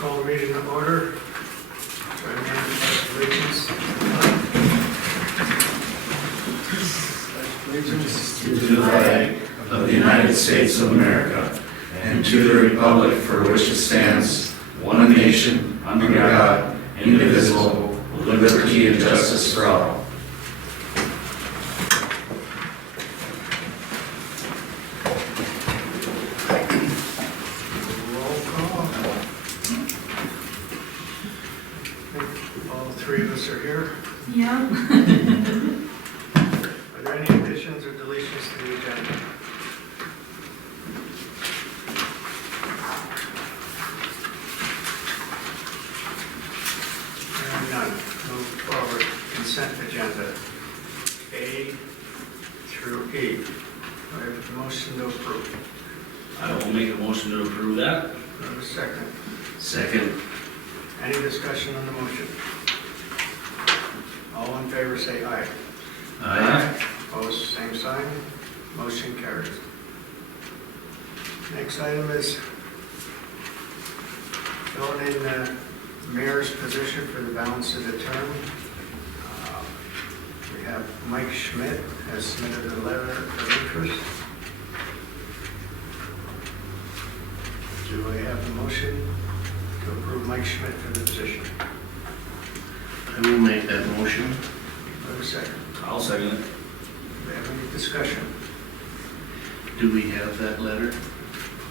Call the meeting to order. Join me in the pledge of allegiance. Pledge allegiance To the flag of the United States of America and to the republic for which it stands, one nation, under God, indivisible, with liberty and justice for all. Roll call. All three of us are here. Yeah. Are there any additions or deletions to the agenda? Hearing none. Move forward. Consent agenda. A through E. Do I have a motion to approve? I will make a motion to approve that. Do I have a second? Second. Any discussion on the motion? All in favor say aye. Aye. Opposed, same sign. Motion carries. Next item is filling in the mayor's position for the balance of the term. We have Mike Schmidt has submitted a letter of interest. Do I have a motion to approve Mike Schmidt for the position? I will make that motion. Do I have a second? I'll second it. Do we have any discussion? Do we have that letter?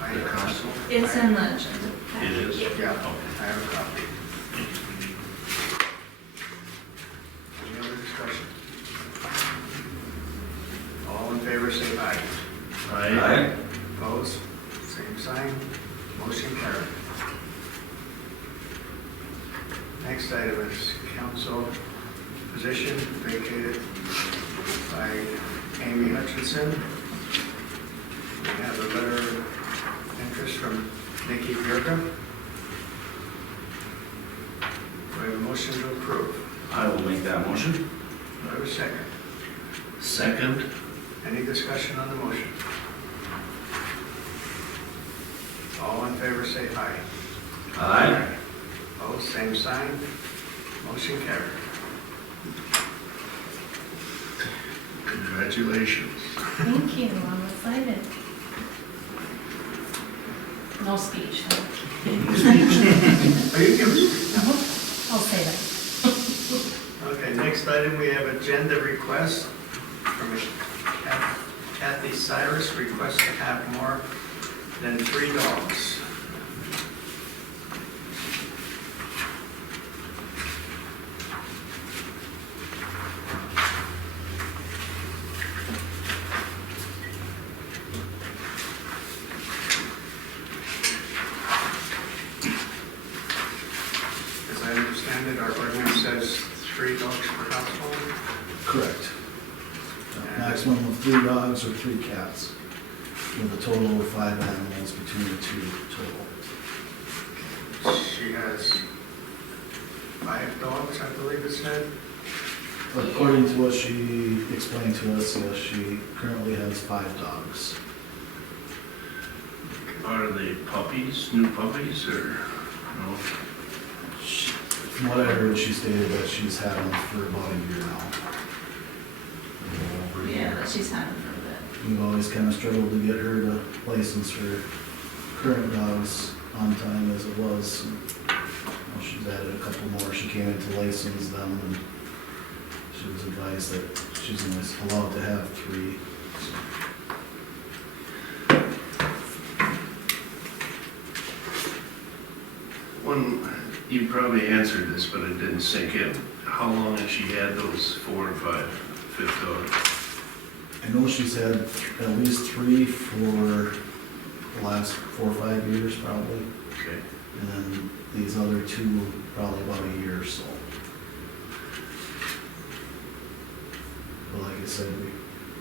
I The have a copy. council? It's in the agenda. It is? Yeah, Okay. I have a copy. Any other discussion? All in favor say aye. Aye. Opposed? Same sign. Motion carried. Next item is council position vacated by Amy Hutchinson. We have a letter of interest from Nikki Bjerka. Do I have a motion to approve? I will make that motion. Do I have a second? Second. Any discussion on the motion? All in favor say aye. Aye. Opposed, same sign. Motion carried. Congratulations. Thank you, I'm excited. No speech, huh? Are you kidding? No, I'll say that. Okay, next item, we have agenda request from Kathy Cyrus, request to have more than 3 dogs. As I understand it, our ordinance says 3 dogs per household. Correct. Maximum of 3 dogs or 3 cats, with a total of 5 animals between the two total. She has 5 dogs, I believe it said. According to what she explained to us, yes, she currently has 5 dogs. Are they puppies, new puppies, or no? From what I heard, she stated that she's had them for about a year now. Over a Yeah, year. that she's had it for a bit. We've always kind of struggled to get her to license her current dogs on time as it was. Well, she's added a couple more. She came in to license them, and she was advised that she's only allowed to have 3. You probably answered this, but it didn't sink in. How long has she had those 4 and 5 dogs? I know she's had at least 3 for the last 4 or 5 years probably, Okay. and then these other 2 probably about a year or so. But like I said,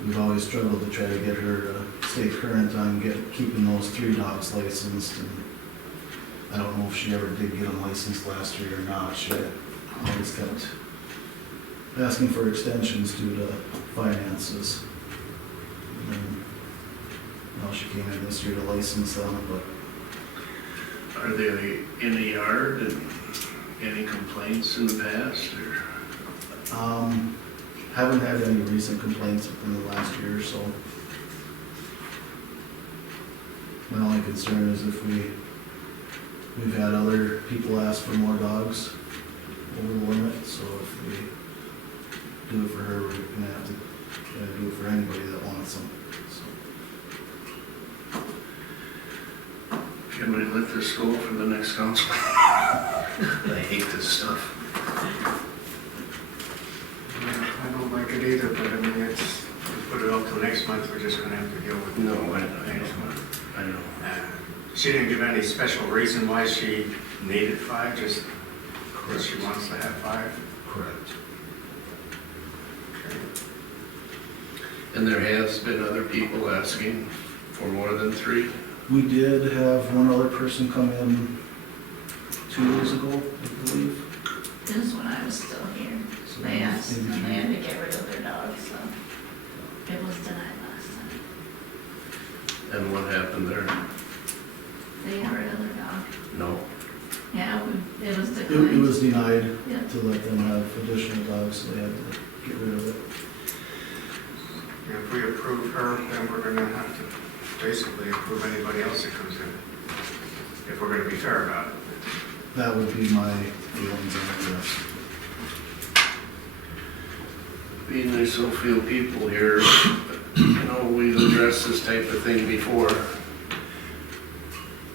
we've always struggled to try to get her to stay current on keeping those 3 dogs licensed, and I don't know if she ever did get them licensed last year or not. She always kept asking for extensions due to finances. And then, well, she came in this year to license them, but Are they in the yard and any complaints in the past or? Haven't had any recent complaints within the last year or so. My only concern is if we've had other people ask for more dogs over the limit, so if we do it for her, we're gonna have to do it for anybody that wants them, so. Can we let this go for the next council? I hate this stuff. I don't like it either, but I mean, it's, we put it off till next month, we're just gonna have to deal with it. No, I Next month. know. She didn't give any special reason why she needed 5, just because she wants to have 5. Correct. Okay. And there has been other people asking for more than 3? We did have one other person come in 2 years ago, I believe. This is when I was still here. So They asked, maybe and they had to get rid of their dog, so it was denied last time. And what happened there? They got rid of their dog. No. Yeah, it was It declined. was denied Yeah. to let them have additional dogs, so they had to get rid of it. If we approve her, then we're gonna have to basically approve anybody else that comes in, if we're gonna be fair about it. That would be my feelings on this. Being there's so few people here, you know, we've addressed this type of thing before.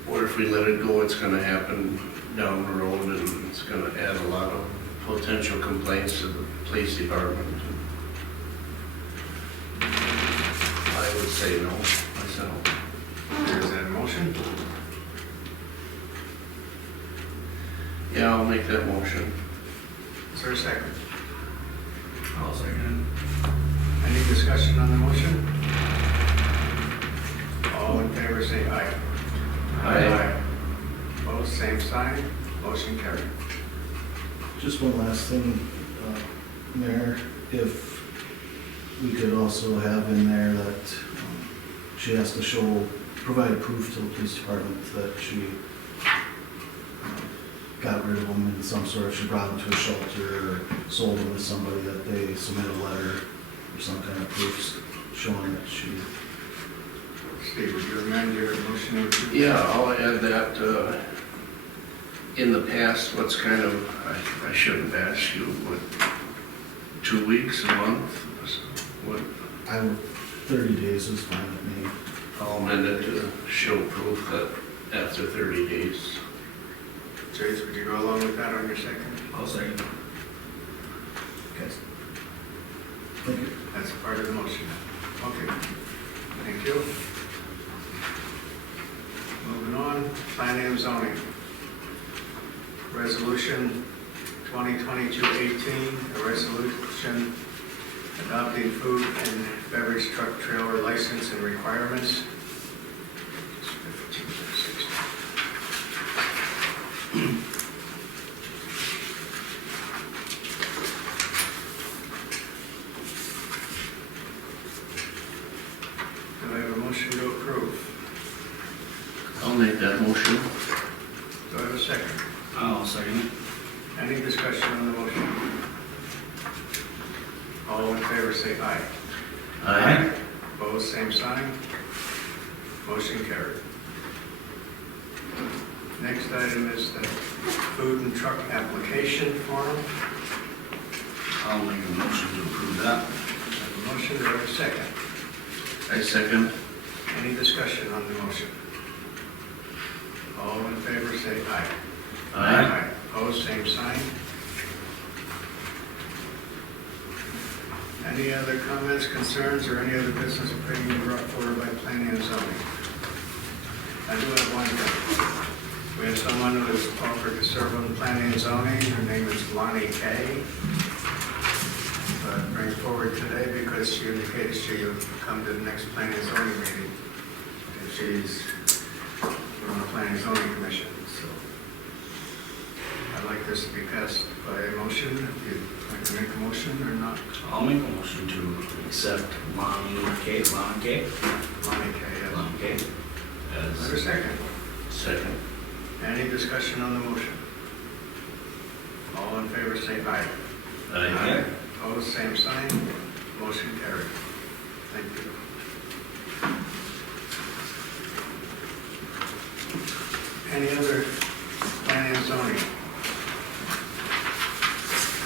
Or if we let it go, it's gonna happen down the road and it's gonna add a lot of potential complaints to the police department. I would say no myself. Is that a motion? Yeah, I'll make that motion. Is there a second? I'll second Any discussion on the motion? All in favor, say aye. Aye. Opposed, same sign, motion carried. Just one last thing, Mayor, if we could also have in there that she has to provide proof to the police department that she got rid of them in some sort, she brought them to a shelter or sold them to somebody, that they submit a letter or some kind of proof showing that she. Steve, would you amend your motion? Yeah, I'll add that, in the past, what's kind of, I should have asked you, what, 2 weeks, a month? What, 30 days is fine with me. I'll amend it to show proof that after 30 days. Chase, would you go along with that on your second? it. I'll second it. Okay. Thank you. That's part of the motion. Okay, thank you. Moving on, planning and zoning. Resolution 2022-18, a resolution adopting food and beverage truck trailer license and requirements. It's 15 or 16. Do I have a motion to approve? I'll make that motion. Do I have a second? I'll second it. Any discussion on the motion? All in favor say aye. Aye. Opposed, same sign. Motion carried. Next item is the food and truck application form. I'll make a motion to approve that. I have a motion, do I have a second? I second. Any discussion on the motion? All in favor say aye. Aye. Opposed, same sign. Any other comments, concerns, or any other business being brought forward by planning and zoning? I do have one thing. We have someone who has offered to serve on planning and zoning. Her name is Lonnie Kay. Bring forward today because she indicated she would come to the next planning and zoning meeting. And she's on the planning and zoning commission, so. I'd like this to be passed by a motion, if you'd like to make a motion or not. I'll make a motion to accept Lonnie K. Lonnie Kay, Lonnie K. is there a as second? Second. Any discussion on the motion? All in favor, say aye. Aye. Opposed, same sign. Motion carried. Thank you. Any other planning and zoning?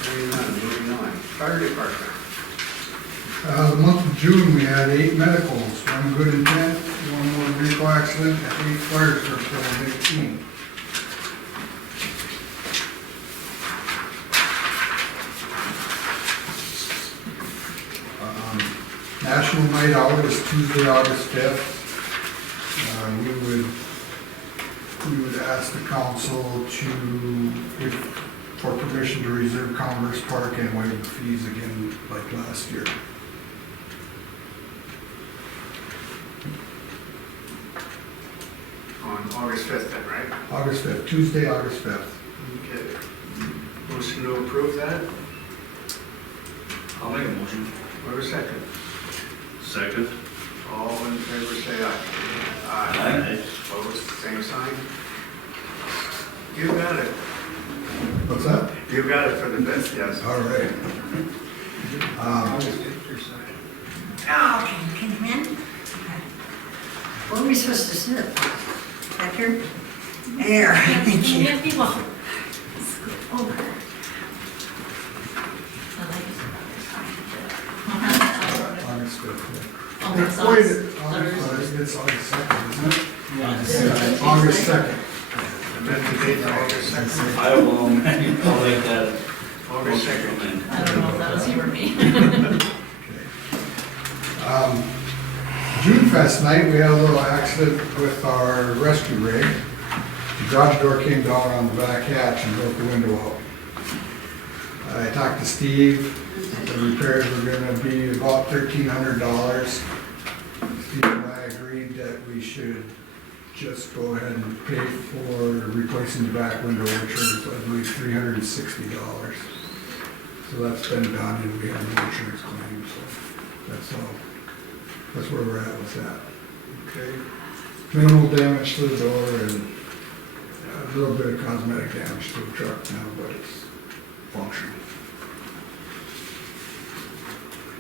Hearing none, moving on. Fire department. The month of June, we had 8 medicals, 1 good intent, 1 motor vehicle accident, and 8 fires for a total of 18. National Night Out is Tuesday, August 5th. We would ask the council for permission to reserve Commerce Park and waive the fees again like last year. On August 5th then, right? August 5th, Tuesday, August 5th. Okay. Motion to approve that? I'll make a motion. Or a second? Second? All in favor, say aye. Aye. Opposed, same sign. You got it. What's that? You got it for the 5th, yes. All right. August 5th, your sign. Oh, okay, can you come in? Where are we supposed to sit? Back here? There, thank you. Yeah, people. Scoot over. I like it. August 5th. Oh, that's Wait, Thursday. it's August 2nd, isn't it? Yeah. August 2nd. Amend the date to August 2nd. I will, I'll make that. August 2nd. I don't know if that was you or me. June Fest night, we had a little accident with our rescue rig. The garage door came down on the back hatch and broke the window out. I talked to Steve, the repairs were gonna be about $1,300. Steve and I agreed that we should just go ahead and pay for replacing the back window, which was, I believe, $360. So that's been done and we have no insurance claim, so that's all. That's where we're at with that. Okay. Minimal damage to the door and a little bit of cosmetic damage to the truck now, but it's functional.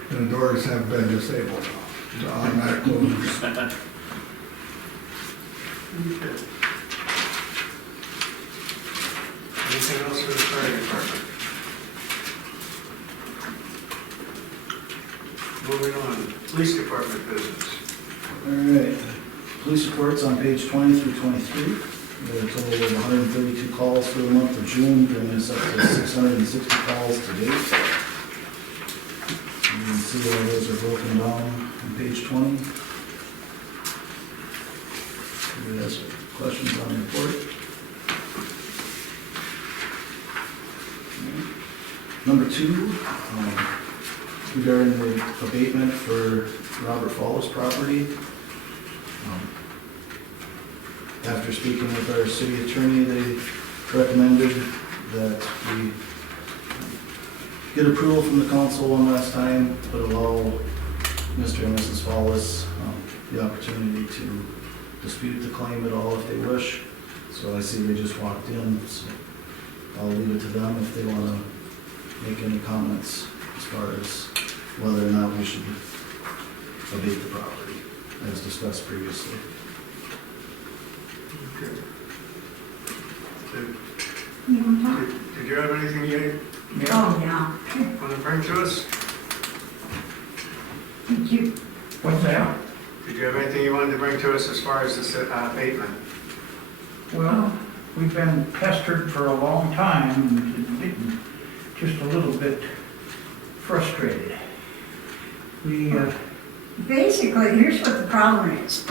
And the doors have been disabled now, the automatic closers. Okay. Anything else for the fire department? Moving on, police department business. All right, police reports on page 20 through 23. We had a total of 132 calls for the month of June, bringing us up to 660 calls to date. You can see all those are broken down on page 20. Anybody has questions on the report? Number 2, regarding the abatement for Robert Fall's property. After speaking with our city attorney, they recommended that we get approval from the council one last time, but allow Mr. and Mrs. Fallis the opportunity to dispute the claim at all if they wish. So I see they just walked in, so I'll leave it to them if they want to make any comments as far as whether or not we should abate the property, as discussed previously. Okay. Did You want to talk? did you have anything you Oh, yeah. want to bring to us? Did you? What's that? Did you have anything you wanted to bring to us as far as this abatement? Well, we've been pestered for a long time and getting just a little bit frustrated. We, Basically, here's what the problem is.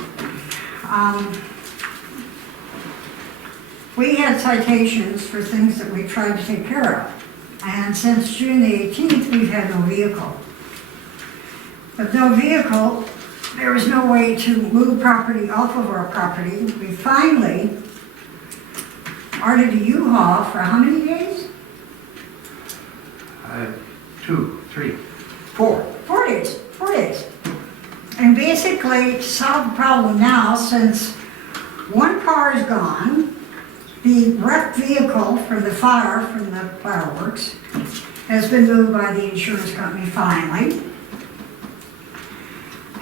We had citations for things that we tried to take care of. And since June the 18th, we've had no vehicle. With no vehicle, there was no way to move property off of our property. We finally ordered a U-Haul for how many days? 2, 3, 4. 4 days, 4 days. And basically, to solve the problem now, since one car is gone, the wrecked vehicle from the fire, from the fireworks, has been moved by the insurance company finally.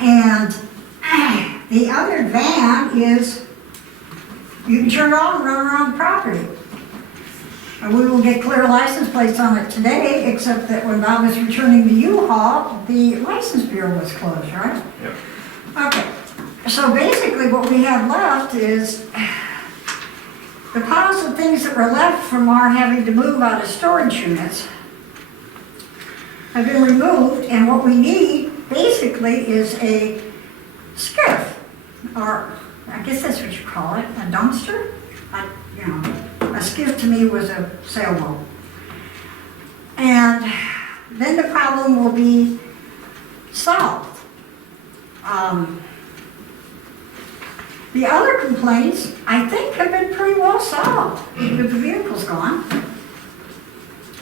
And the other van is, you can turn it on and run around the property. And we will get clear license plates on it today, except that when Bob was returning the U-Haul, the license bureau was closed, right? Yep. Okay, so basically what we have left is the piles of things that were left from our having to move out of storage units have been removed, and what we need basically is a skiff, or I guess that's what you call it, a dumpster? A skiff to me was a sailboat. And then the problem will be solved. The other complaints, I think, have been pretty well solved, with the vehicle's gone.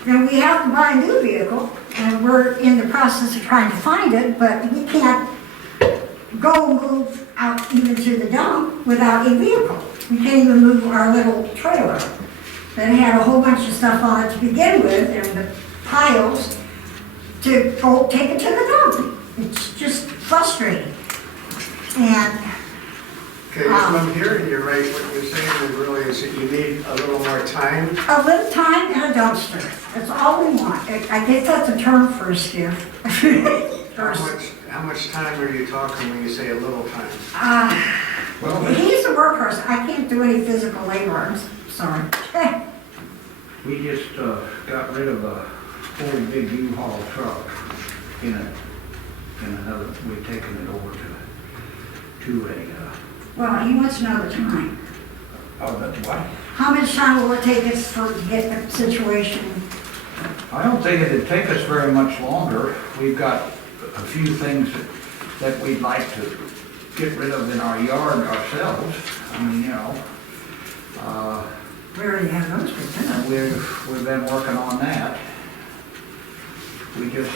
And we have to buy a new vehicle, and we're in the process of trying to find it, but we can't go move out even to the dump without a vehicle. We can't even move our little trailer that had a whole bunch of stuff on it to begin with, and the piles to go take it to the dump. It's just frustrating. And Okay, if I'm hearing you right, what you're saying really is that you need a little more time. a little time and a dumpster. That's all we want. I guess that's a term for a skiff. How much time are you talking when you say a little time? He's a workhorse. I can't do any physical labor. I'm sorry. We just got rid of a whole big U-Haul truck in another, we've taken it over to a, Well, he wants to know the time. that's what? How much time will it take us to get the situation? I don't think it'd take us very much longer. We've got a few things that we'd like to get rid of in our yard ourselves. I mean, We already have those for dinner. we've been working on that. We just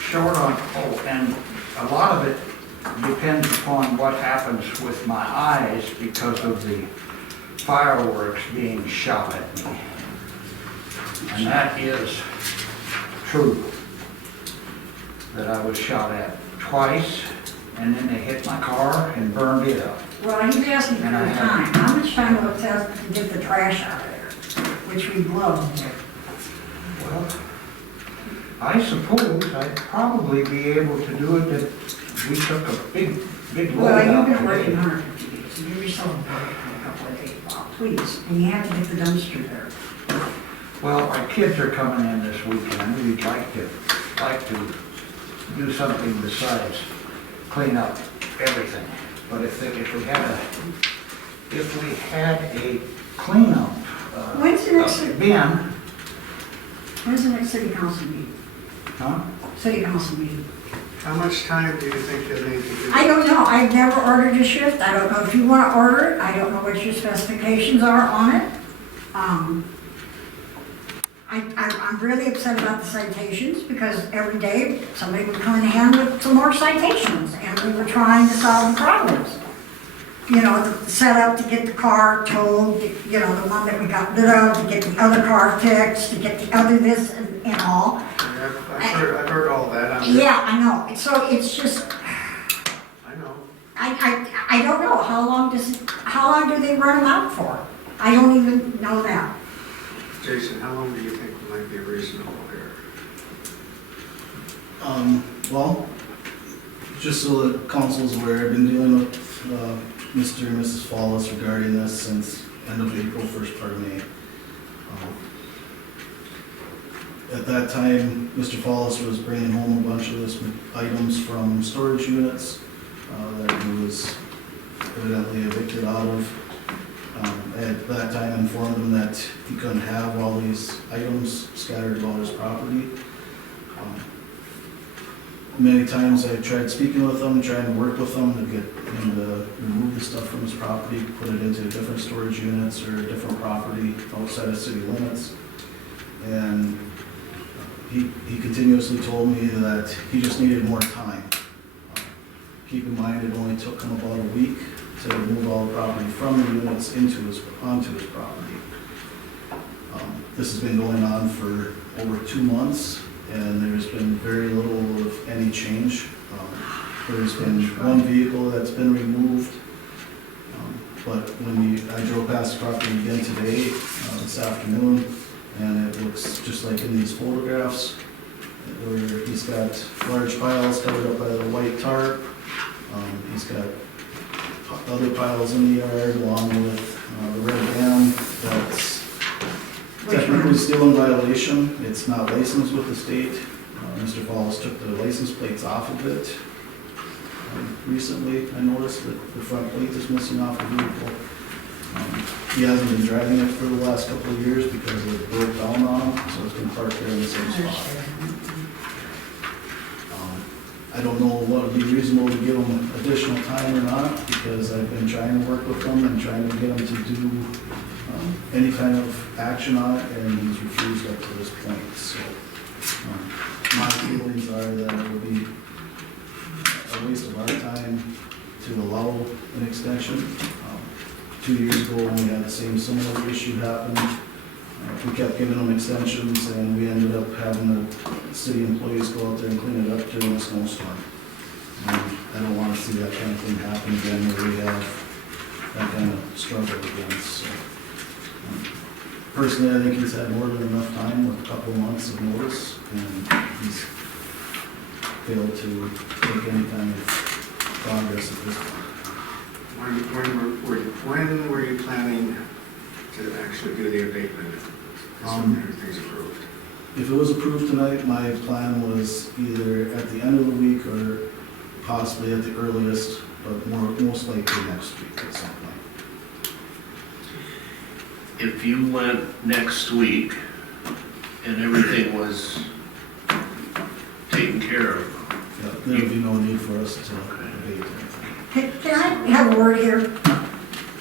short on, and a lot of it depends upon what happens with my eyes because of the fireworks being shot at me. And that is true, that I was shot at twice, and then they hit my car and burned it up. Well, he's asking for the time. How much time will it take to get the trash out of there? Which we love to do. Well, I suppose I'd probably be able to do it if we took a big load Well, out you've been working today. hard for 2 days. You're so important for a couple of days, Bob, please. And you have to get the dumpster there. Well, our kids are coming in this weekend. We'd like to do something besides clean up everything. But if we had a cleanup When's the next, bin, when's the next city council meeting? huh? City council meeting. How much time do you think you'll need to do? I don't know. I've never ordered a shift. I don't know if you want to order it. I don't know what your specifications are on it. I'm really upset about the citations because every day somebody would come in hand with some more citations and we were trying to solve the problems. You know, the setup to get the car towed, you know, the one that we got rid of, to get the other car fixed, to get the other this and all. Yeah, I've heard all that. Yeah, I know. So it's just, I know. I don't know, how long do they run them out for? I don't even know that. Jason, how long do you think might be reasonable here? Well, just so the council's aware, I've been dealing with Mr. and Mrs. Fallis regarding this since end of April, first part of May. At that time, Mr. Fallis was bringing home a bunch of his items from storage units that he was evidently evicted out of. At that time, informed him that he couldn't have all these items scattered about his property. Many times I tried speaking with him, trying to work with him to get him to remove the stuff from his property, put it into different storage units or a different property outside of city limits. And he continuously told me that he just needed more time. keep in mind, it only took him about a week to move all the property from the units onto his property. This has been going on for over 2 months, and there's been very little of any change. There's been one vehicle that's been removed, but I drove past the property again today, this afternoon, and it looks just like in these photographs, where he's got large piles covered up by the white tarp. He's got other piles in the yard along with the red van that's technically still in violation. It's not licensed with the state. Mr. Falls took the license plates off of it. Recently, I noticed that the front plate is missing off the vehicle. He hasn't been driving it for the last couple of years because it broke down on him, so it's been parked there in the same spot. I don't know what would be reasonable to give him additional time or not, because I've been trying to work with him and trying to get him to do any kind of action on it, and he's refused up to this point. So my feelings are that it would be a waste of our time to allow an extension. 2 years ago, when we had the same similar issue happen, we kept giving them extensions, and we ended up having the city employees go out there and clean it up during a snowstorm. And I don't want to see that kind of thing happen again, where we have that kind of struggle again. So, personally, I think he's had more than enough time with a couple of months of notice, and he's failed to take any kind of progress at this point. When were you planning to actually do the abatement? Everything's approved. If it was approved tonight, my plan was either at the end of the week or possibly at the earliest, but most likely next week at some point. If you went next week and everything was taken care of, Yeah, there would be no need for us to abate anything. Can I have a word here?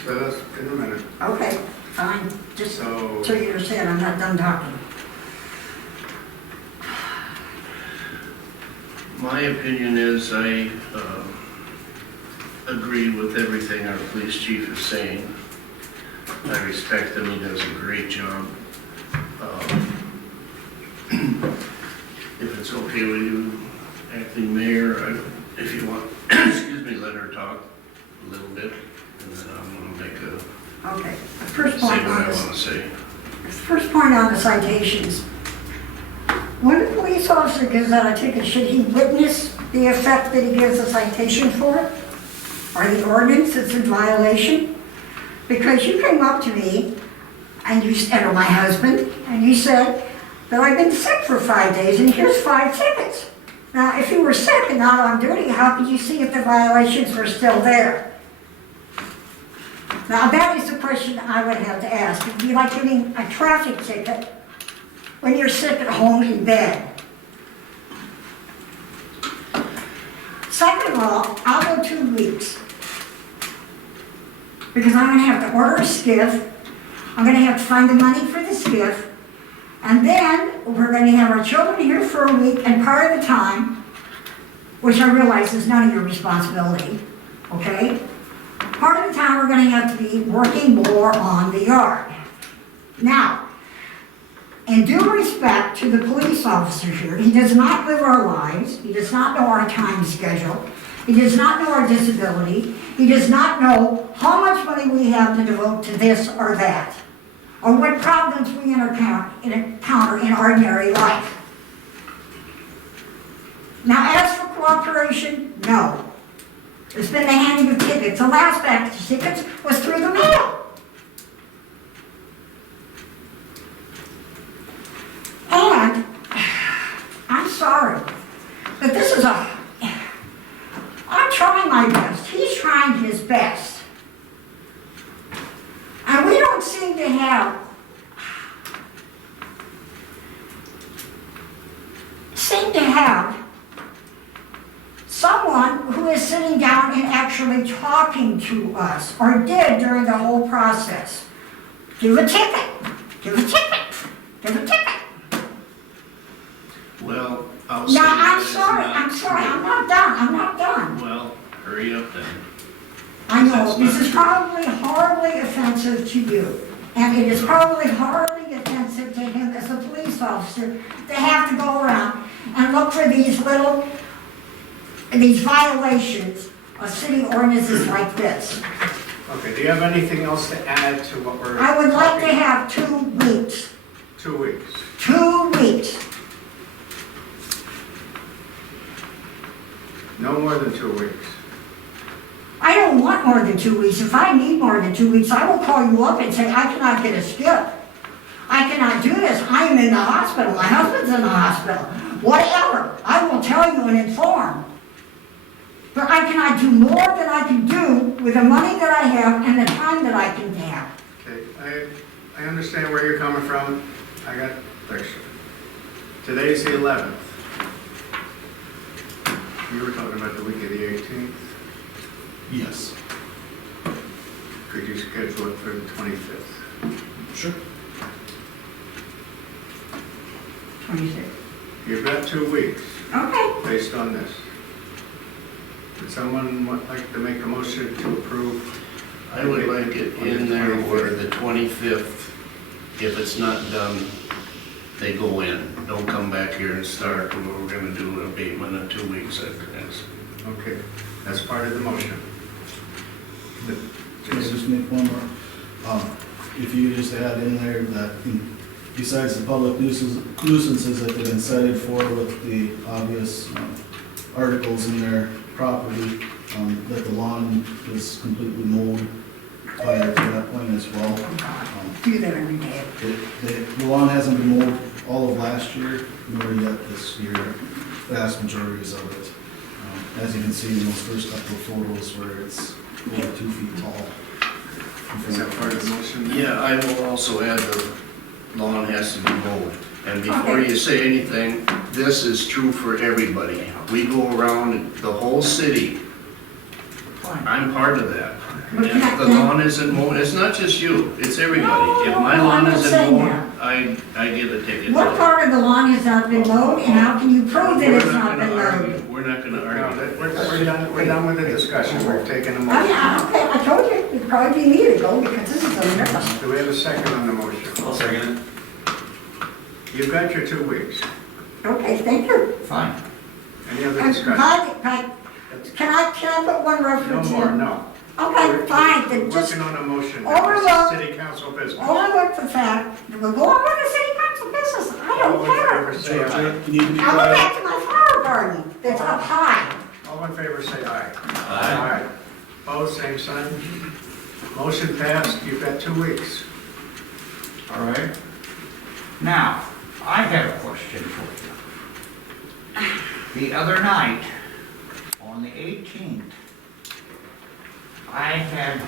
So that's in a minute. Okay, fine, just So, so you understand, I'm not done talking. my opinion is I agree with everything our police chief is saying. I respect him, he does a great job. If it's okay with you, acting mayor, if you want, excuse me, let her talk a little bit, and then I'm gonna make Okay, first say point what I on wanna say. First point on the citations. When a police officer gives out a ticket, should he witness the effect that he gives a citation for it? Or the ordinance that's in violation? Because you came up to me, and or my husband, and you said that I've been sick for 5 days, and here's 5 tickets. Now, if you were sick and not on duty, how could you see if the violations were still there? Now, that is the question I would have to ask. It'd be like getting a traffic ticket when you're sick at home in bed. Second of all, I'll go 2 weeks. Because I'm gonna have to order a skiff, I'm gonna have to find the money for the skiff, and then we're gonna have our children here for a week, and part of the time, which I realize is none of your responsibility, okay? Part of the time we're gonna have to be working more on the yard. Now, in due respect to the police officer here, he does not live our lives, he does not know our time schedule, he does not know our disability, he does not know how much money we have to devote to this or that, or what problems we encounter in ordinary life. Now, as for cooperation, no. There's been the handing of tickets. The last batch of tickets was through the mail. And I'm sorry, but this is I'm trying my best. He's trying his best. And we don't seem to have someone who is sitting down and actually talking to us, or did during the whole process. Give a ticket, give a ticket, give a ticket. Well, I'll say Now, I'm that it's sorry, not I'm true. not done. Well, hurry up then. I know, this is probably horribly offensive to you, and it is probably horribly offensive to him as a police officer to have to go around and look for these violations of city ordinances like this. Okay, do you have anything else to add to what we're? I would like to talking? have 2 weeks. 2 weeks. 2 weeks. No more than 2 weeks. I don't want more than 2 weeks. If I need more than 2 weeks, I will call you up and say, I cannot get a skip. I cannot do this. I am in the hospital. My husband's in the hospital. Whatever. I will tell you and inform. But I cannot do more than I can do with the money that I have and the time that I can have. Okay, I understand where you're coming from. I got the picture. Today's the 11th. You were talking about the week of the 18th. Yes. Could you schedule it for the 25th? Sure. 26. You've got 2 weeks Okay. based on this. Would someone like to make a motion to approve? I would like it in there where the 25th, if it's not done, they go in. Don't come baback here and start, we're gonna do an abatement in 2 weeks after this. Okay, that's part of the motion. Can I just make one more? If you could just add in there that besides the public nuisances that they've been cited for with the obvious articles in their property, that the lawn is completely mowed prior to that point as well. Do that every day. The lawn hasn't been mowed all of last year, nor yet this year, vast majorities of it. As you can see in those first couple of photos where it's over 2 feet tall. Is that part of the motion? Yeah, I will also add the lawn has to be mowed. And before Okay. you say anything, this is true for everybody. We go around the whole city. I'm part of that. But can If the lawn isn't mowed, it's not just you, it's everybody. If my No, lawn I'm not isn't saying mowed, that. I get a ticket. What part of the lawn has not been mowed, and how can you prove that it's not been mowed? We're not gonna No, argue. we're done with the discussion. We've taken a Oh, motion. yeah, okay, I told you, it'd probably be me to go, because this is a mess. Do we have a second on the motion? I'll second it. You've got your 2 weeks. Okay, thank you. Fine. Any other And discussion? Can I put one No reference more, in? no. Okay, fine, We're then just working on a motion. overlook- This is city council business. overlook the fact that we're going on with the city council business. I All don't in care. favor, say aye. You need to be I'll go quiet. back to my flower garden that's up high. All in favor, say aye. Aye. Opposed, same sign. Motion passed. You've got 2 weeks. All right. Now, I have a question for you. The other night, on the 18th, I had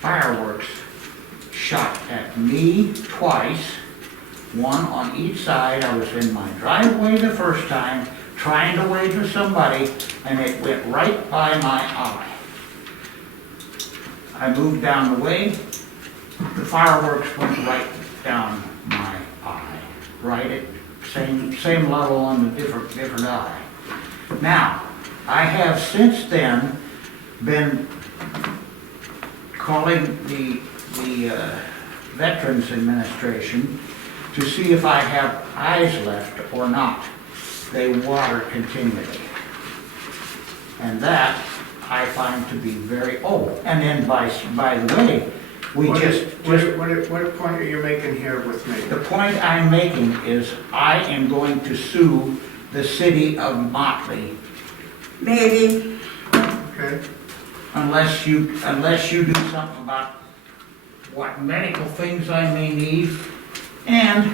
fireworks shot at me twice, one on each side. I was in my driveway the first time, trying to wave to somebody, and it went right by my eye. I moved down the way, the fireworks went right down my eye, right at same level on the different eye. Now, I have since then been calling the Veterans Administration to see if I have eyes left or not. They water continually. And that I find to be very, and then by the way, we What just, point are you making here with me? the point I'm making is I am going to sue the city of Motley maybe, Okay, unless you do something about what medical things I may need, and you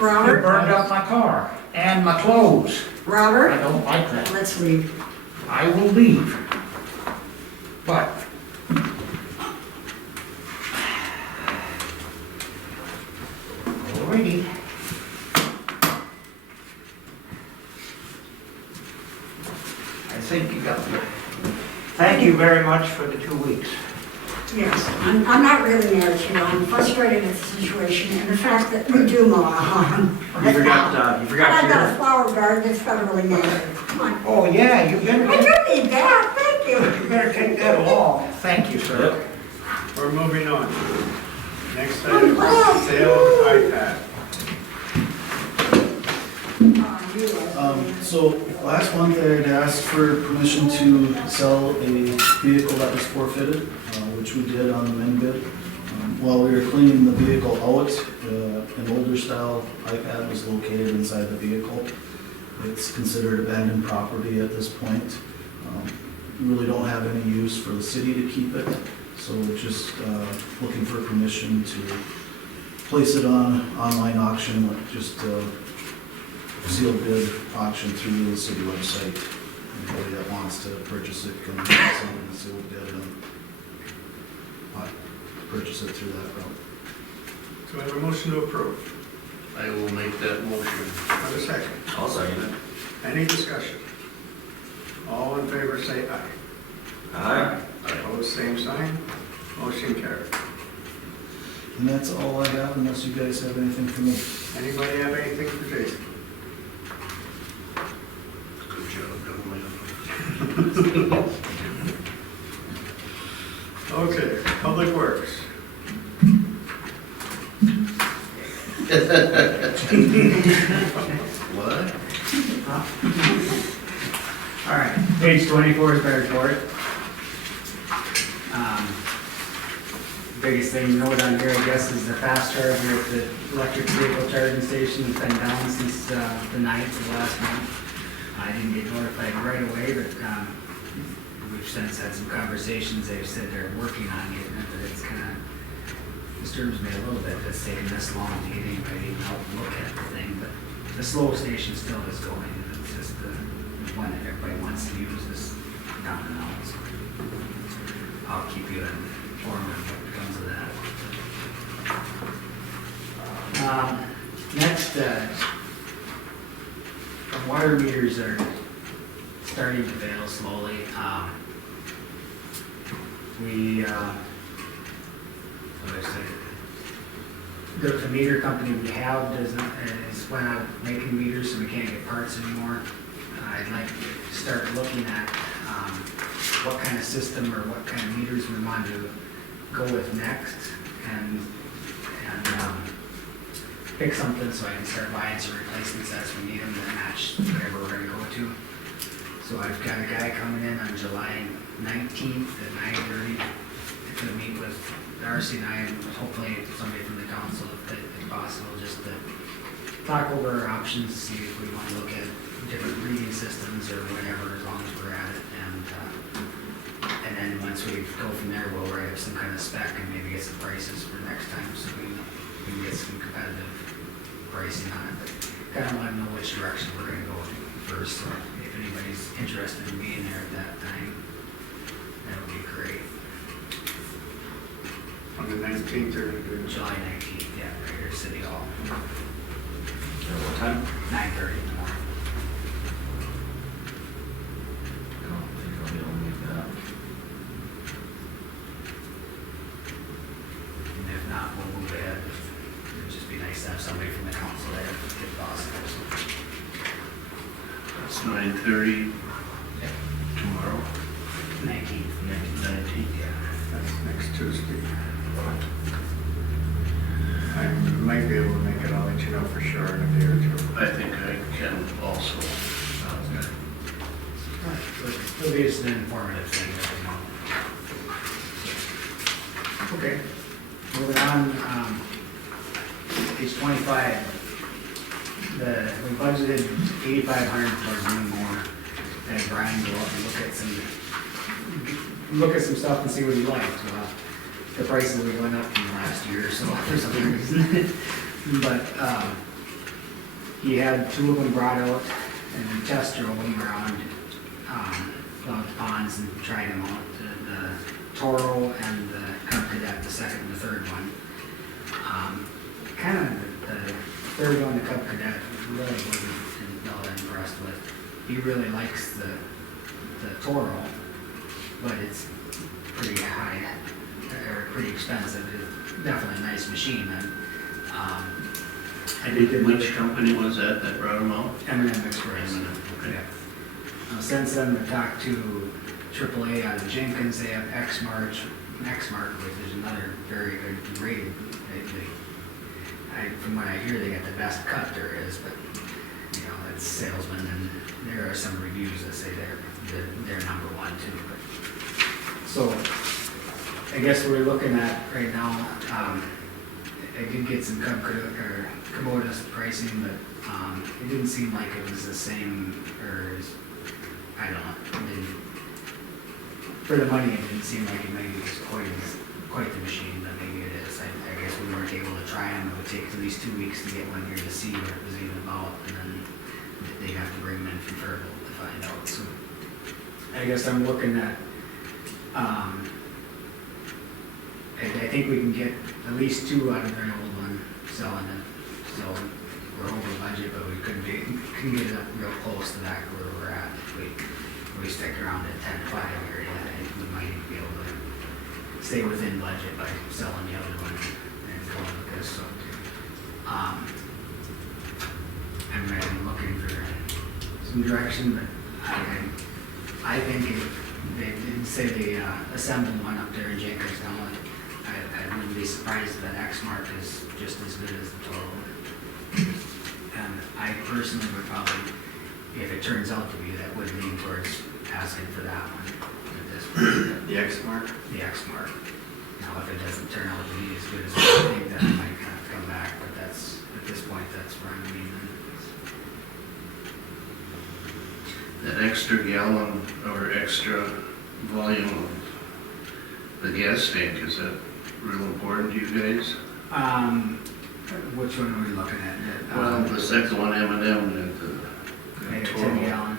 Robert, burned up my car and my clothes. I Robert, don't like that. let's leave. I will leave. But alrighty. I think you got me. Thank you very much for the 2 weeks. Yes, I'm not really mad at you, I'm frustrated at the situation and the fact that we do mow our lawn. You forgot And I've got your, a flower garden that's federally mandated, come on. Oh, yeah, you I better. do need that, thank You better take that along. Thank you, sir. We're moving on. Next item, sale of iPad. So last month I had asked for permission to sell a vehicle that was forfeited, which we did on the men bid. While we were cleaning the vehicle out, an older style iPad was located inside the vehicle. It's considered abandoned property at this point. We really don't have any use for the city to keep it, so just looking for permission to place it on online auction, like just sealed bid auction through the city website. Anybody that wants to purchase it can send it a sealed bid and purchase it through that route. Do I have a motion to approve? I will make that motion. Have a second. I'll second it. Any discussion? All in favor say aye. Aye. Opposed, same sign. Motion carried. And that's all I have, unless you guys have anything for me. Anybody have anything for Jason? Good job, young man. Okay, Public Works. What? All right, page 24 is my report. Biggest thing to note on here, I guess, is the fast charger at the electric vehicle charging station has been down since the 9th of last month. I didn't get notified right away, but we've since had some conversations. They've said they're working on getting it, but it's kind of disturbs me a little bit that's taking this long to get anybody out and look at the thing, but the slow station still is going. It's just the one that everybody wants to use is down and out. So I'll keep you informed of what comes of that. Next, water meters are starting to fail slowly. The meter company we have is went out making meters, so we can't get parts anymore. I'd like to start looking at what kind of system or what kind of meters we want to go with next, and pick something so I can start buying some replacements as we need them that match whatever we're gonna go to. So I've got a guy coming in on July 19th at 9:30 to meet with Darcy and I, and hopefully somebody from the council, if possible, just to talk over our options, see if we want to look at different reading systems or whatever, as long as we're at it. And then once we go from there, we'll write up some kind of spec and maybe get some prices for next time, so we can get some competitive pricing on it. But kind of want to know which direction we're going to go first, so if anybody's interested in being there at that time, that would be great. On the 19th or July 19th, yeah, right here, City Hall, At what time? 9:30 in the morning. I don't think I'll be able to make that. And if not, we'll move ahead. It'd just be nice to have somebody from the council there if possible. So, That's 9:30 tomorrow. 19th. 19th. Yeah. that's next Tuesday. I might be able to make it, I'll let you know for sure in a day or two. I think I can also. Sounds good. It'll be just an informative thing that we know. Okay, moving on, page 25. We budgeted 8,500 for one more, and Brian go up and look at some stuff and see what he liked. The prices we went up from last year or so for some reason. But he had two of them brought out and test drove them around the ponds and tried them out. The Toro and the Cub Cadet, the second and the third one. Kind of the third one, the Cub Cadet, really wasn't all that impressed with. He really likes the Toro, but it's pretty high, or pretty expensive. It's definitely a nice machine. And I did Which company was that brought them out? M&M Express. M&M, okay. Yeah. Since then, I've talked to AAA out of Jenkins, they have X-Mark, which is another very good rated. From what I hear, they got the best cut there is, but, you know, it's salesmen, and there are some reviews that say they're number one too. But, so, I guess we're looking at right now, I did get some Kubota pricing, but, it didn't seem like it was the same, or, I don't know, for the money, it didn't seem like it maybe was quite the machine, but maybe it is. I guess we weren't able to try them. It would take at least 2 weeks to get one here to see what it was even about, and then they'd have to bring them in from Fairfield to find out. So I guess I'm looking at, I think we can get at least 2 out of their old one selling it. So we're over budget, but we couldn't get it up real close to that where we're at. If we stick around at 10.5 area, I think we might be able to stay within budget by selling the other one and going with this. So, I'm looking for some direction, but I think they didn't say they assembled one up there in Jenkins now. I wouldn't be surprised if that X-Mark is just as good as the Toro. And I personally would probably, if it turns out to be, that would lean towards asking for that one at this point. The X-Mark? The X-Mark. Now, if it doesn't turn out to be as good as I think, then I might have to come back, but that's, at this point, that's where I'm leaning. That extra gallon or extra volume of the gas tank, is that real important to you guys? Which one are we looking at? Well, the second one, M&M, and the Maybe a total 10 gallon.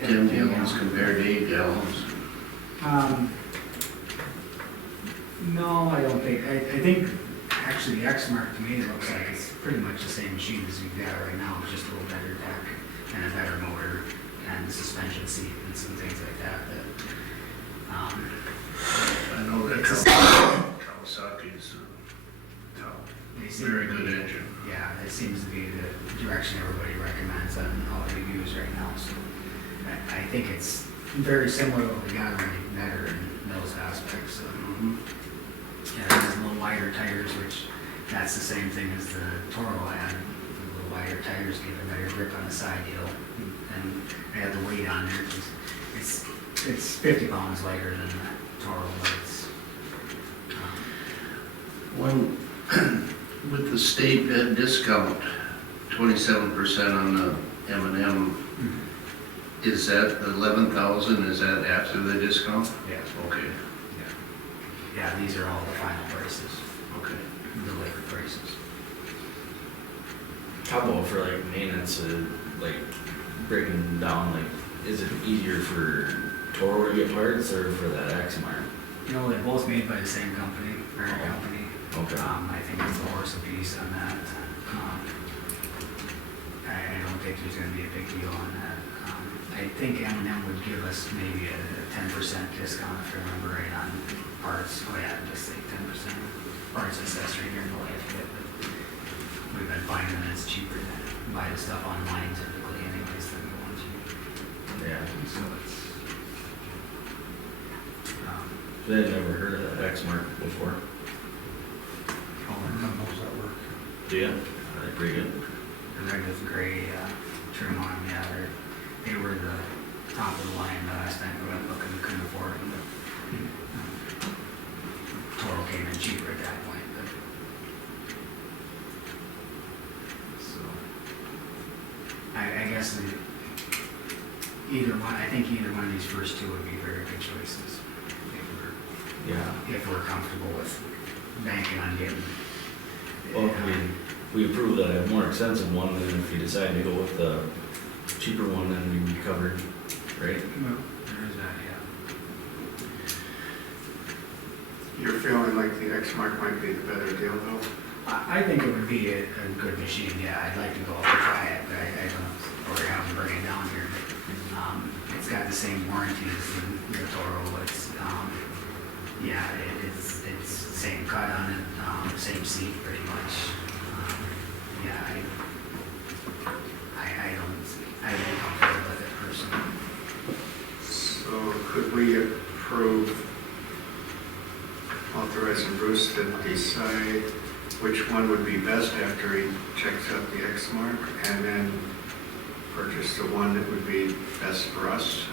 10 gallons compared to 8 gallons. No, I don't think, I think actually the X-Mark to me looks like it's pretty much the same machine as you've got right now, it's just a little better deck and a better motor and suspension seat and some things like that I know that It's- Kawasaki's they seem very to good be- engine. Yeah, it seems to be the direction everybody recommends on all the reviews right now, so I think it's very similar to what we got, only better in those aspects. Yeah, it has a little wider tires, which that's the same thing as the Toro had. The little wider tires give a better grip on the side hill, and they have the weight on there. It's 50 pounds lighter than the Toro, but it's One, with the state bed discount, 27% on the M&M, is that the 11,000, is that after the discount? yeah, Okay, yeah. These are all the final prices, okay. the labor prices. How about for like maintenance, like breaking down, like, is it easier for Toro to get parts or for that Axmark? You know, they're both made by the same company, parent company. Okay. I think it's a horse apiece on that. I don't think there's gonna be a big deal on that. I think M&M would give us maybe a 10% discount, if I remember right, on parts. Oh yeah, just like 10% parts accessory during the life of it, but we've been finding that it's cheaper to buy the stuff online typically anyways than we want to. Yeah. So it's, I'd never heard of that Axmark before. How does that work? Do you? Are they pretty good? they're just gray trim on them, yeah, they were the top of the line the last time we went looking, we couldn't afford them, but Toro came in cheaper at that point, but so I guess either one, I think either one of these first two would be very good choices if we're comfortable with banking on getting. Well, we approve the more expensive one, then if you decide to go with the cheaper one, then we'd be covered, right? Well, there is that, yeah. You're feeling like the X-Mark might be the better deal though? I think it would be a good machine, yeah, I'd like to go up and try it, but I don't, or have them bring it down here, but, it's got the same warranties as the Toro, it's, yeah, it's the same cut on it, same seat pretty much. Yeah, I'm comfortable with it personally. So So could we approve authorizing Bruce to decide which one would be best after he checks out the X mark, and then purchase the one that would be best for us?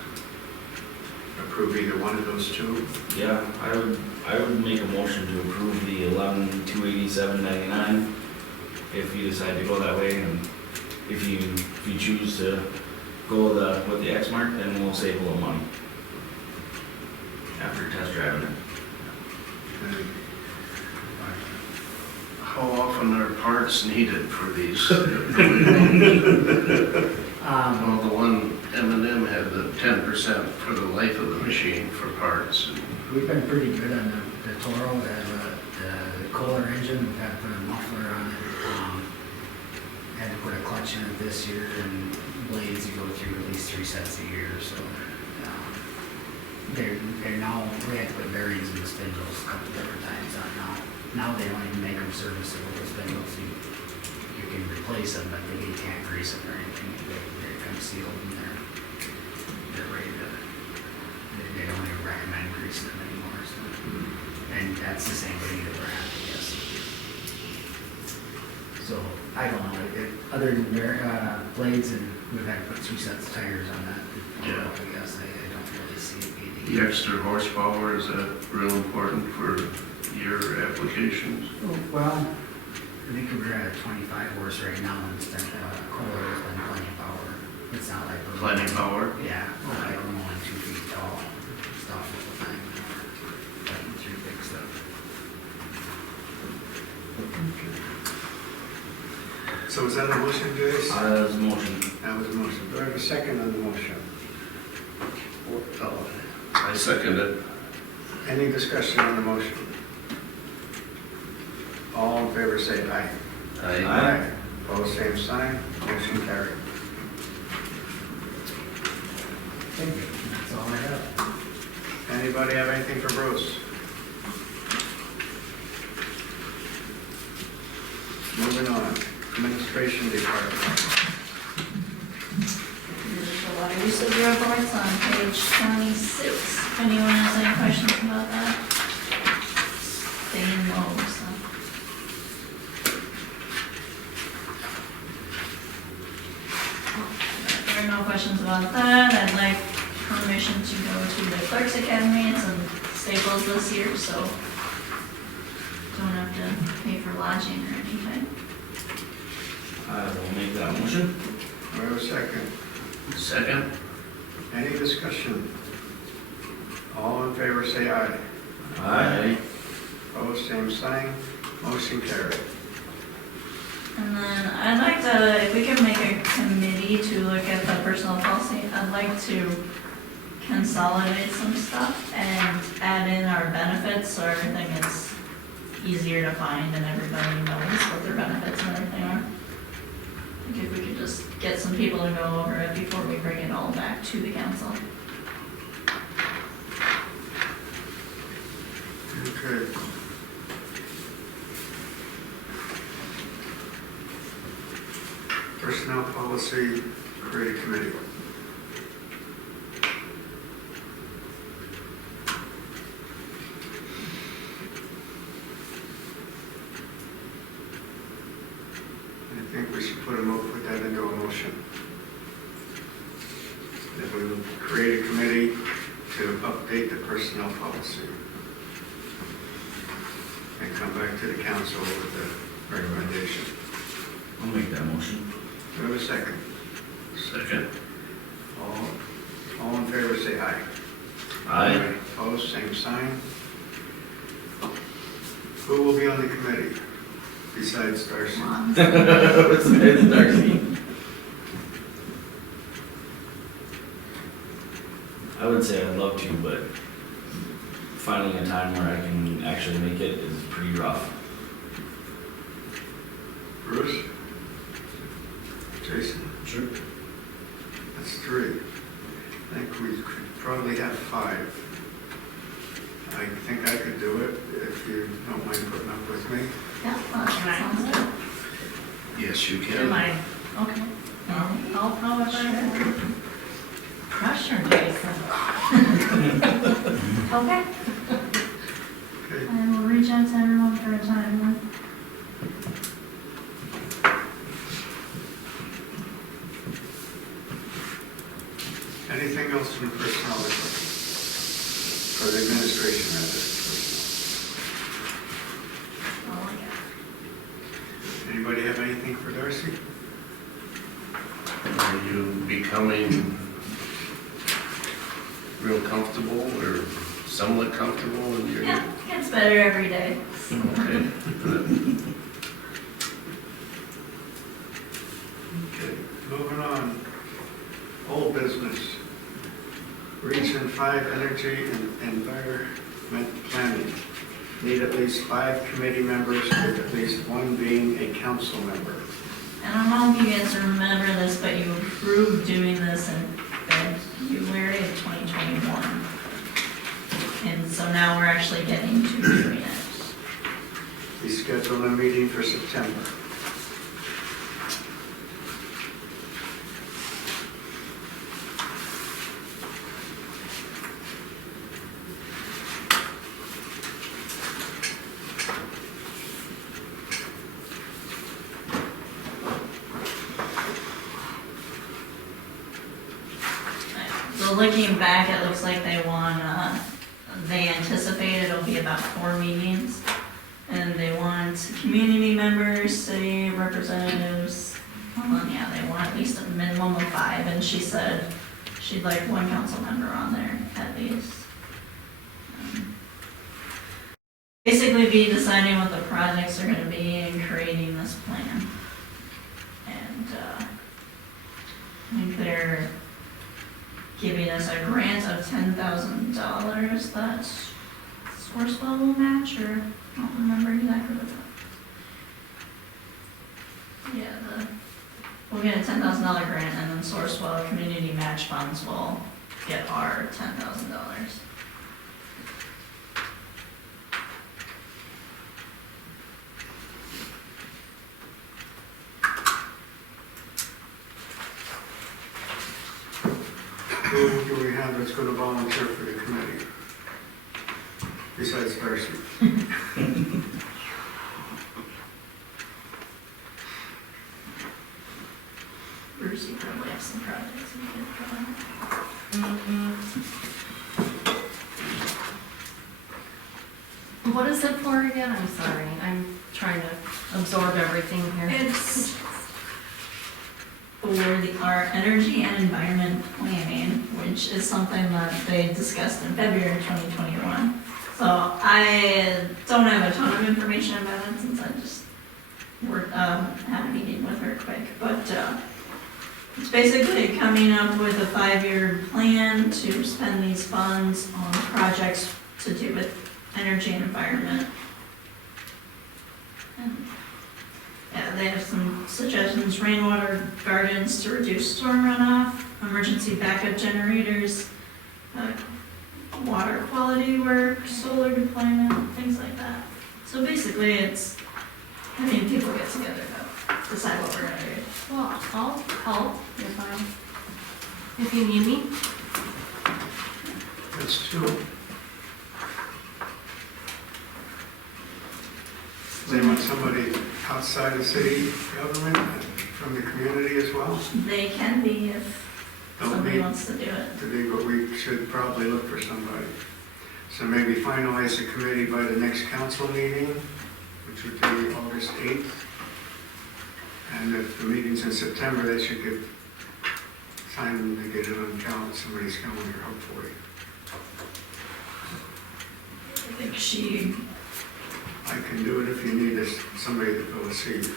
Approve either one of those two? Yeah, I would make a motion to approve the 11,287.99 if you decide to go that way, and if you choose to go with the X mark, then we'll save a little money after test driving it. And How often are parts needed for these? Well, the one M&M had the 10% for the life of the machine for parts. We've been pretty good on the Toro, the Kohler engine, we've had to put a muffler on it. Had to put a clutch in it this year, and blades, you go through at least 3 sets a year, so. They're now, we had to put bearings in the spindles a couple different times on now. Now they don't even make them serviceable, the spindles. You can replace them, but you can't grease them or anything. They're kind of sealed and they're ready to, they don't even recommend greasing them anymore, so. And that's the same with either brand, I guess. So, I don't know, other than blades, and we've had to put 2 sets of tires on that. Yeah. I guess I don't really see it being. The extra horsepower, is that real important for your applications? Well, I think we're at 25 horse right now, and Kohler has been plenty of power. It's not like we're. Plenty power? Yeah, like we're going 2 feet tall, stuff all the time, cutting through big stuff. so was that a motion, Joyce? That was a motion. That was a motion. Do I have a second on the motion? Oh, I second it. Any discussion on the motion? All in favor say aye. Aye. Opposed, same sign. Motion carried. Thank you, that's all I have. Anybody have anything for Bruce? Moving on, administration department. There's a lot of usage reports on page 26. If anyone has any questions about that, staying low, so. If there are no questions about that, I'd like permission to go to the Clerks Academy. It's in Staples this year, so don't have to pay for lodging or anything. I will make that motion. Do I have a second? Second? Any discussion? All in favor say aye. Aye. Opposed, same sign. Motion carried. And then I'd like to, if we can make a committee to look at the personal policy, I'd like to consolidate some stuff and add in our benefits so everything is easier to find and everybody knows what their benefits and everything are. I think if we could just get some people to go over it before we bring it all back to the council. Okay. Personnel policy, create a committee. I think we should put that into a motion. That we will create a committee to update the personnel policy. And come back to the council with the recommendation. I'll make that motion. Do I have a second? Second. All in favor say aye. Aye. Opposed, same sign. Who will be on the committee besides Darcy? Besides Darcy. I would say I'd love to, but finding a time where I can actually make it is pretty rough. Bruce? Jason? Sure. That's 3. I think we could probably have 5. I think I could do it if you don't mind putting up with me. Yeah, that sounds good. Yes, you Am can. I, okay. I'll however. Pressure, Jason. Okay, Okay, I will reach out to everyone for a time then. anything else from the personnel department? For the administration, rather. Oh, yeah. Anybody have anything for Darcy? Are you becoming real comfortable or somewhat comfortable in your? Yeah, gets better every day. Okay, good. Okay, moving on. Old business. Region 5 Energy and Environment Planning. Need at least 5 committee members, with at least 1 being a council member. I don't know if you guys remember this, but you approved doing this in February of 2021. And so now we're actually getting to doing it. We scheduled a meeting for September. So looking back, it looks like they anticipate it'll be about 4 meetings. And they want community members, city representatives, yeah, they want at least a minimum of 5. And she said she'd like 1 council member on there at least. Basically be deciding what the projects are gonna be and creating this plan. And, I think they're giving us a grant of $10,000 that Sourcewell will match, or I don't remember exactly what that. Yeah, we'll get a $10,000 grant, and then Sourcewell Community Match Funds will get our $10,000. Who do we have that's going to volunteer for the committee? Besides Darcy. Bruce, you probably have some projects you could put on. What is it for again? I'm sorry, I'm trying to absorb everything here. It's for our energy and environment planning, which is something that they discussed in February 2021. So I don't have a ton of information about it since I just had a meeting with her quick, but it's basically coming up with a 5-year plan to spend these funds on projects to do with energy and environment. And yeah, they have some suggestions: rainwater gardens to reduce storm runoff, emergency backup generators, water quality work, solar deployment, things like that. So basically it's, people get together to decide what we're gonna do. Well, I'll help if you need me. That's 2. They want somebody outside the city government, from the community as well? They can be if Don't somebody need wants to do it. to be, but we should probably look for somebody. So maybe finalize the committee by the next council meeting, which would be August 8th. And if the meeting's in September, they should give time to get it on somebody's calendar, hopefully. I think I can do it if you need somebody to fill a seat.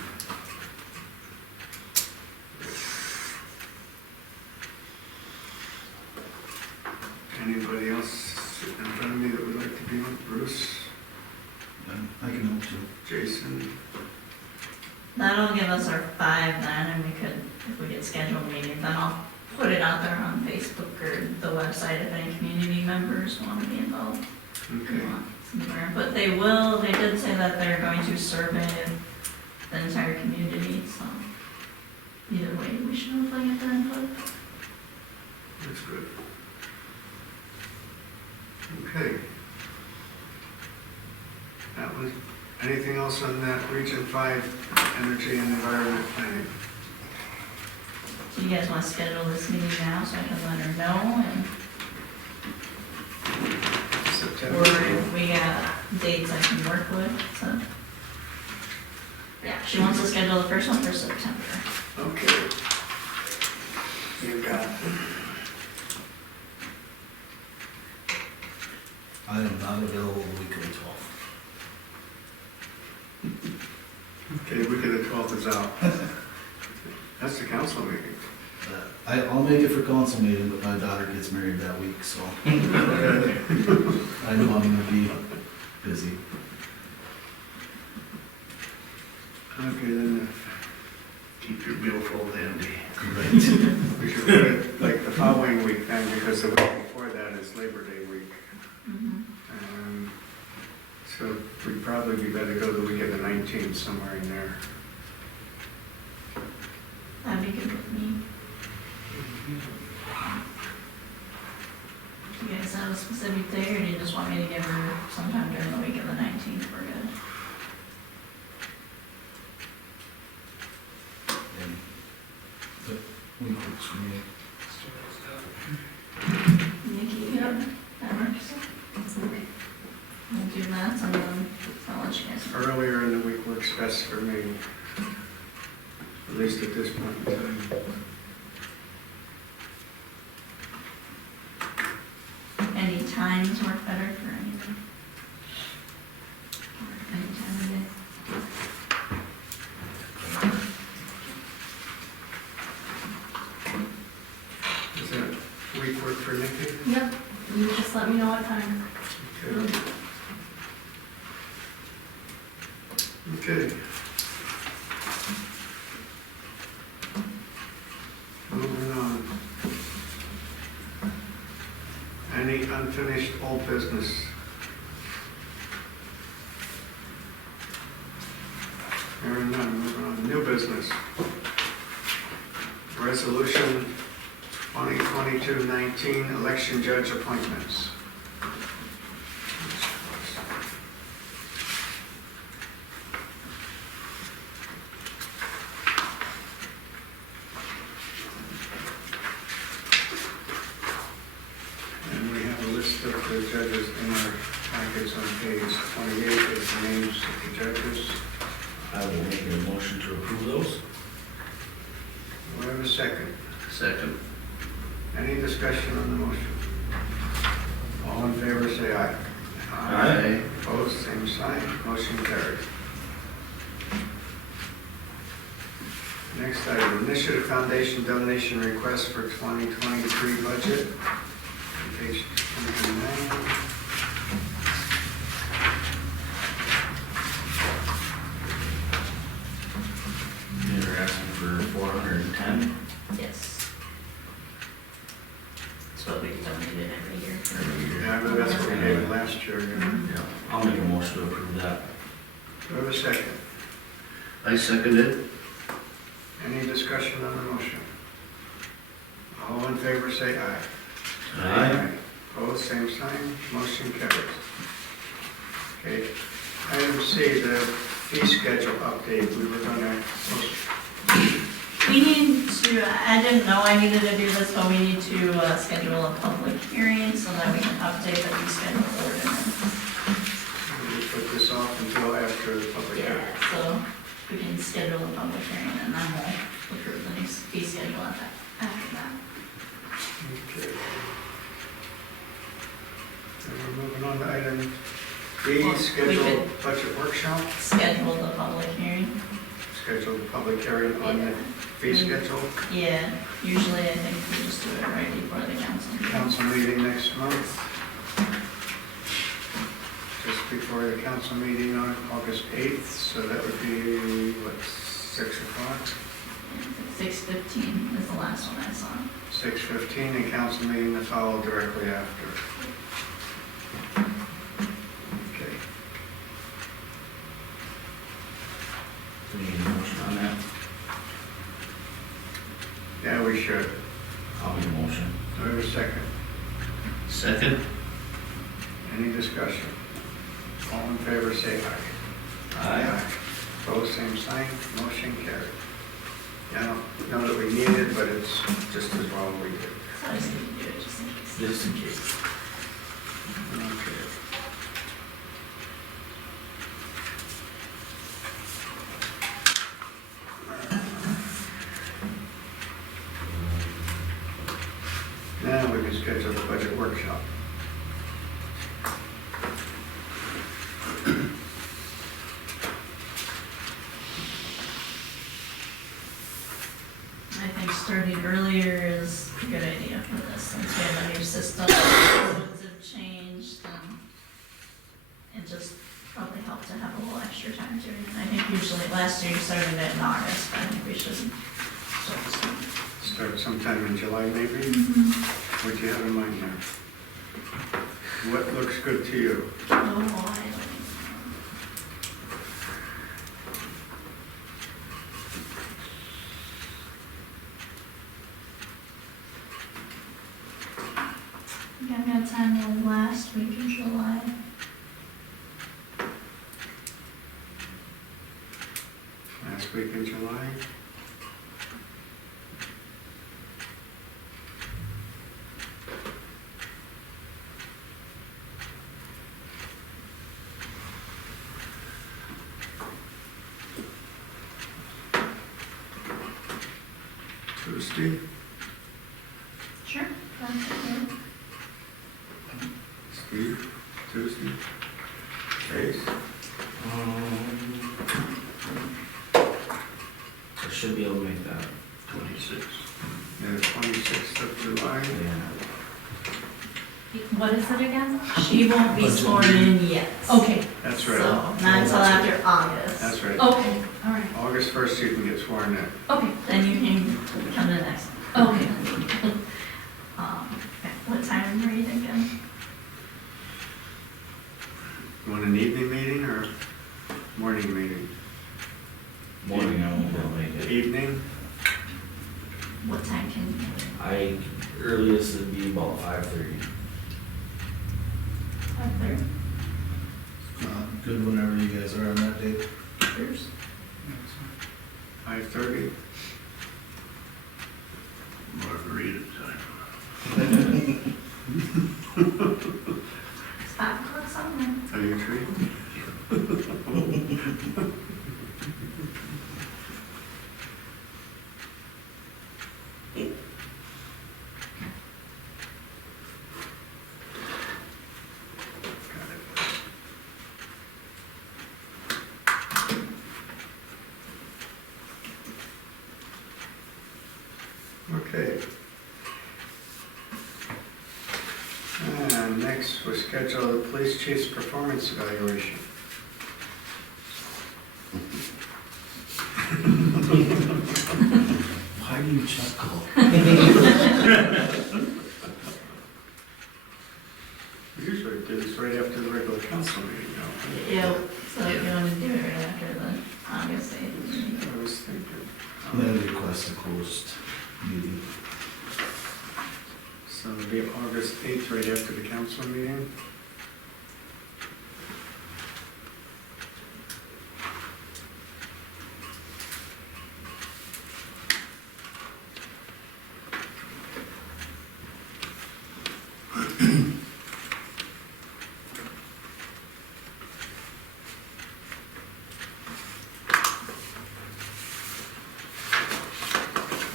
Anybody else sitting in front of me that would like to be on? Bruce, I can help too. Jason? that'll give us our 5 then, and we could, if we get scheduled meetings, then I'll put it out there on Facebook or the website if any community members want to be involved. Okay. But they did say that they're going to survey the entire community, so either way, we should hopefully get their input. That's good. Okay. That was, anything else on that Region 5 Energy and Environment Planning? Do you guys want to schedule this meeting now so I can let her know? And September? or if we got dates I can work with, so. Yeah, she wants to schedule the first one for September. Okay. You got it. I am not available the week of the 12th. Okay, week of the 12th is out. That's the council meeting. I'll make it for council meeting, but my daughter gets married that week, so I know I'm gonna be busy. Okay, then Keep your billfold handy. Right. we should put it like the following week then, because the week before that is Labor Day week. Mhm. So we'd probably be better to go the week of the 19th, somewhere in there. That'd be good with me. Do you guys have a specific day, or do you just want me to give her sometime during the week of the 19th? We're good. And the week works for me. Nikki, yeah, that works. We'll do that, and then I'll let you guys know. Earlier in the week works best for me, at least at this point in time. Any times work better for anything? Or any time of day? Does that week work for Nikki? Yep, you just let me know what time. Okay. Okay. Moving on. Any unfinished old business? Hearing none, moving on. New business. Resolution 2022-19, election judge appointments. And we have a list of the judges in our packets on page 28 is the names of the judges. I will make a motion to approve those. Do we have a second? Second. Any discussion on the motion? All in favor, say aye. Aye. Opposed, same sign, motion carried. Next item, Initiative Foundation donation request for 2023 budget. Page 29. They're asking for 410. Yes. That's what we donated every year for. Yeah, but that's what we gave last year. Yeah. Yeah, I'll make a motion to approve that. Do we have a second? I second it. Any discussion on the motion? All in favor, say aye. Aye. Opposed, same sign, motion carries. Okay, item C, the fee schedule update, we were gonna, We need to, I didn't know I needed to do this, but we need to schedule a public hearing so that we can update the fee schedule ordinance. we put this off until after the public hearing. Yeah, so we can schedule a public hearing and then we'll approve the new fee schedule at that, after that. Okay. And we're moving on to item B, Well, we schedule could- budget workshop, Schedule the public hearing. schedule the public hearing on the fee schedule, Yeah, usually I think we just do it right before the council. meeting. council meeting next month. Just before the council meeting on August 8th, so that would be, what, 6 o'clock? 6:15 is the last one I saw. 6:15, and council meeting to follow directly after. Okay. Do we need a motion on that? Yeah, we should. I'll make a motion. Do we have a second? Second. favor, say aye. Aye. Opposed, same sign, motion carried. I don't know that we need it, but it's just as well we did. So I just need to do it just in case. Just in case. Okay. Now we can schedule the budget workshop. I think starting earlier is a good idea for this, since we have a new system, things have changed, and it just probably helped to have a little extra time doing it. I think usually last year you started it in August, but I think we should start soon. Start sometime in July, maybe? What do you have in mind there? What looks good to you? Oh, I don't know. I think I've got time the last week in July. Last week in July? Tuesday? Sure. That's okay. Steve? Tuesday? Trace? I should be able to make that. 26. Yeah, the 26th of July? Yeah. What is it again? She won't be sworn in yet. Okay, That's So, right. not until after August. That's right. okay, all right, August 1st you can get sworn in. okay, Then you can come to the next one. okay. Okay. What time were you thinking? You want an evening meeting or morning meeting? Morning, I won't be able to make it. Evening? What time can you? I, earliest would be about 5:30. 5:30? Good whenever you guys are on that date. Yours? 5:30? Margarita time. It's 5 o'clock somewhere. Are you free? Got it. Okay. And next, we'll schedule the police chief's performance evaluation. Why do you chuckle? We usually do this right after the regular council meeting, don't Yeah, so if you want to do it right after the August 8th meeting. we? I was thinking. I'm gonna request a closed meeting. So it'll be August 8th, right after the council meeting.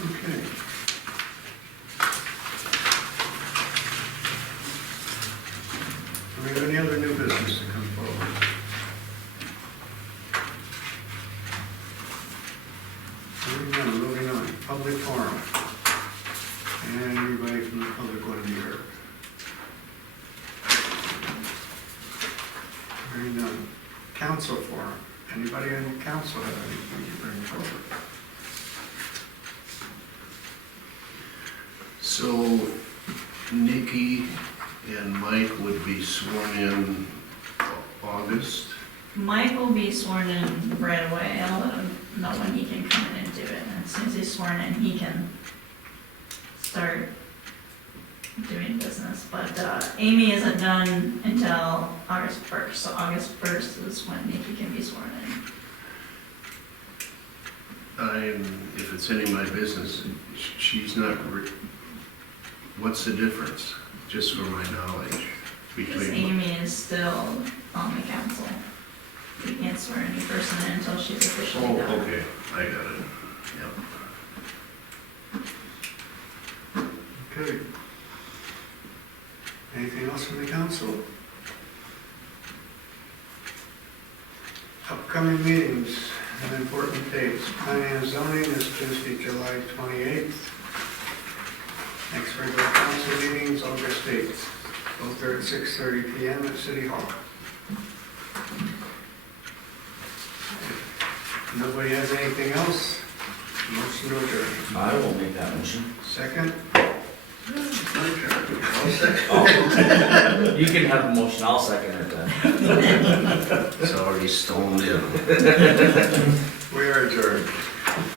Okay. Do we have any other new business to come forward? Moving on, public forum. Anybody from the public want to be heard? Hearing none. Council forum. Anybody on the council have anything to bring forward? So Nikki and Mike would be sworn in August. Mike will be sworn in right away. I'll let him know when he can come in and do it. And as soon as he's sworn in, he can start doing business, but Amy isn't done until August 1st, so August 1st is when Nikki can be sworn in. If it's any of my business, she's not, what's the difference, just for my knowledge, Because between? Amy is still on the council. We can't swear any person in until she's officially Oh, done. okay, I got it, yep. Okay. Anything else from the council? Upcoming meetings and important dates. Planning and zoning is Tuesday, July 28th. Next regular council meeting is August 8th. Both are at 6:30 PM at City Hall. If nobody has anything else? Motion to adjourn. I will make that motion. Second? You can have a motion, I'll second it then. It's already stoned in.